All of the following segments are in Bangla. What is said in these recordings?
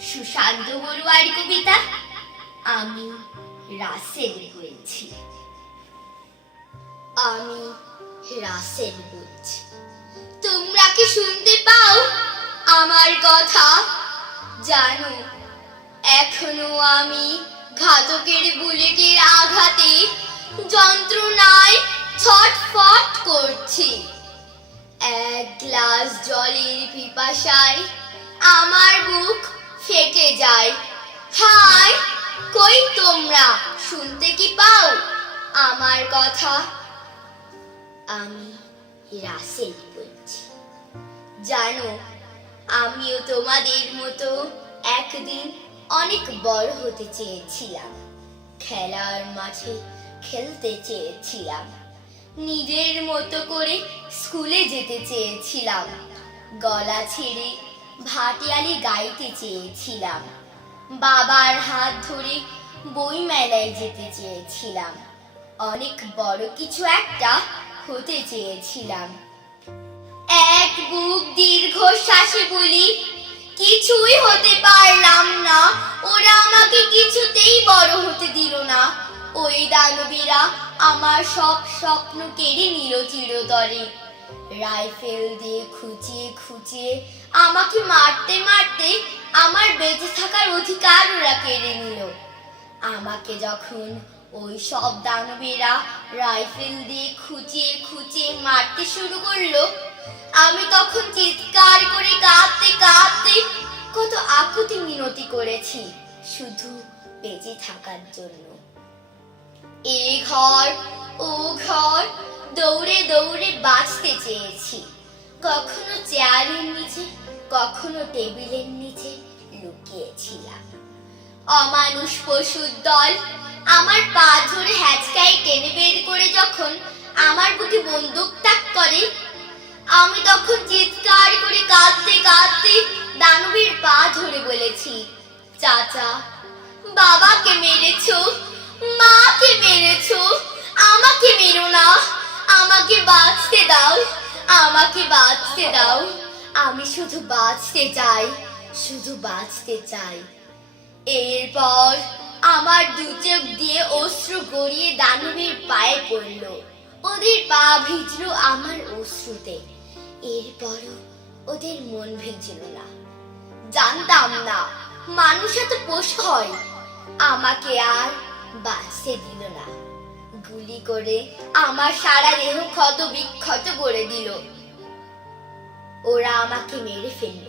সুশান্ত বড়ুয়ার কবিতা। আমি রাসেল বলছি। আমি রাসেল বলছি। তোমরা কি শুনতে পাও আমার কথা? জানো, এখনও আমি ঘাতকের বুলেটের আঘাতে যন্ত্রণায় ছটফট করছি। এক গ্লাস জলের পিপাসায় আমার বুক ফেটে যায়। হাই, কই তোমরা? শুনতে কি পাও? আমার কথা। আমি রাসেল বলছি। জানো, আমিও তোমাদের মতো একদিন অনেক বড় হতে চেয়েছিলাম। খেলার মাঠে খেলতে চেয়েছিলাম। নিজের মতো করে স্কুলে যেতে চেয়েছিলাম। গলা ছেড়ে ভাটিয়ালি গাইতে চেয়েছিলাম। বাবার হাত ধরে বই মেলায় যেতে চেয়েছিলাম। অনেক বড় কিছু একটা হতে চেয়েছিলাম। এক বুক দীর্ঘ শ্বাসে বলি, কিছুই হতে পারলাম না। ওরা আমাকে কিছুতেই বড় হতে দিল না। ওই দানবীরা আমার সব স্বপ্ন কেড়ে নিল চিরতরে। রাইফেল দিয়ে খুঁচিয়ে খুঁচিয়ে আমাকে মারতে মারতে আমার বেঁচে থাকার অধিকার ওরা কেড়ে নিল। আমাকে যখন ওই সব দানবেরা রাইফেল দিয়ে খুঁচিয়ে খুঁচিয়ে মারতে শুরু করল, আমি তখন চিৎকার করে কাঁদতে কাঁদতে কত আকুতি মিনতি করেছি শুধু বেঁচে থাকার জন্য। এ ঘর, ও ঘর, দৌড়ে দৌড়ে বাঁচতে চেয়েছি। কখনো চেয়ারের নিচে, কখনো টেবিলের নিচে লুকিয়েছিলাম। অমানুষ পশুর দল আমার পা ধরে হ্যাচকাই টেনে বের করে যখন আমার বুকে বন্দুক তাক করে, আমি তখন চিৎকার করে কাঁদতে কাঁদতে দানবীর পা ধরে বলেছি, চাচা, বাবাকে মেরেছো মাকে মেরেছো? আমাকে মেরো না। আমাকে বাঁচতে দাও। আমাকে বাঁচতে দাও। আমি শুধু বাঁচতে চাই। শুধু বাঁচতে চাই। এরপর আমার দু চোখ দিয়ে অশ্রু গড়িয়ে দানবের পায়ে পড়ল। ওদের পা ভিজল আমার অশ্রুতে। এরপরও ওদের মন ভিজল না। জানতাম না। মানুষ এত পশু হয়। আমাকে আর বাঁচতে দিল না। গুলি করে আমার সারা দেহ ক্ষত বিক্ষত করে দিল। ওরা আমাকে মেরে ফেলল।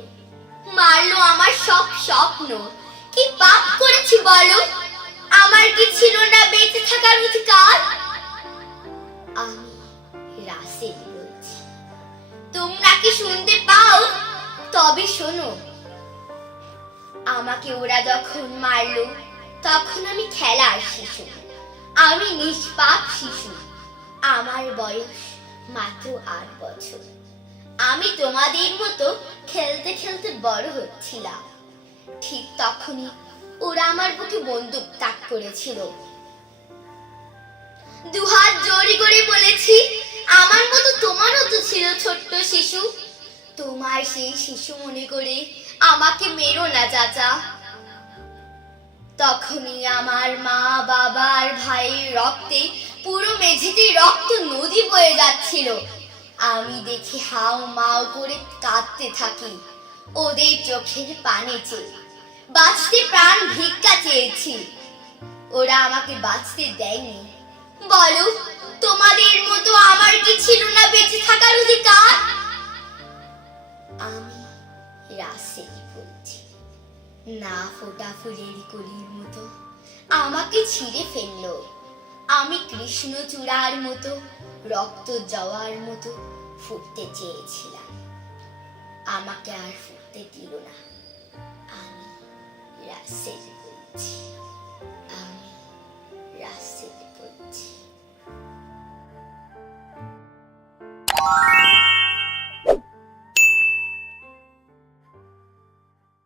মারলো আমার সব স্বপ্ন। কি পাপ করেছি বলো? আমার কি ছিল না বেঁচে থাকার অধিকার? আমি রাসেল বলছি। তোমরা কি শুনতে পাও? তবে শোনো। আমাকে ওরা যখন মারলো তখন আমি খেলার শিশু আমি নিষ্পাপ শিশু। আমার বয়স মাত্র আট বছর। আমি তোমাদের মতো খেলতে খেলতে বড় হচ্ছিলাম। ঠিক তখনই ওরা আমার বুকে বন্দুক তাক করেছিল। দুহাত জোরে করে বলেছি, আমার মতো তোমারও তো ছিল ছোট্ট শিশু। তোমার সেই শিশু মনে করে আমাকে মেরো না, চাচা। তখনই আমার মা বাবার ভাইয়ের রক্তে, পুরো মেঝেতে রক্ত নদী বয়ে যাচ্ছিল। আমি দেখি হাও মাও করে কাঁদতে থাকি। ওদের চোখের পানে চেয়ে, বাঁচতে প্রাণ ভিক্ষা চেয়েছি। ওরা আমাকে বাঁচতে দেয়নি। বলো, তোমাদের মতো আমার কি ছিল না বেঁচে থাকার অধিকার? আমি রাসেল বলছি। না ফোটা মতো আমাকে ছিঁড়ে ফেলল। আমি কৃষ্ণচূড়ার মতো, রক্ত যাওয়ার মতো ফুটতে চেয়েছিলাম। আমাকে আর ফুটতে দিল না। আমি রাসেল বলছি। আমি রাসেল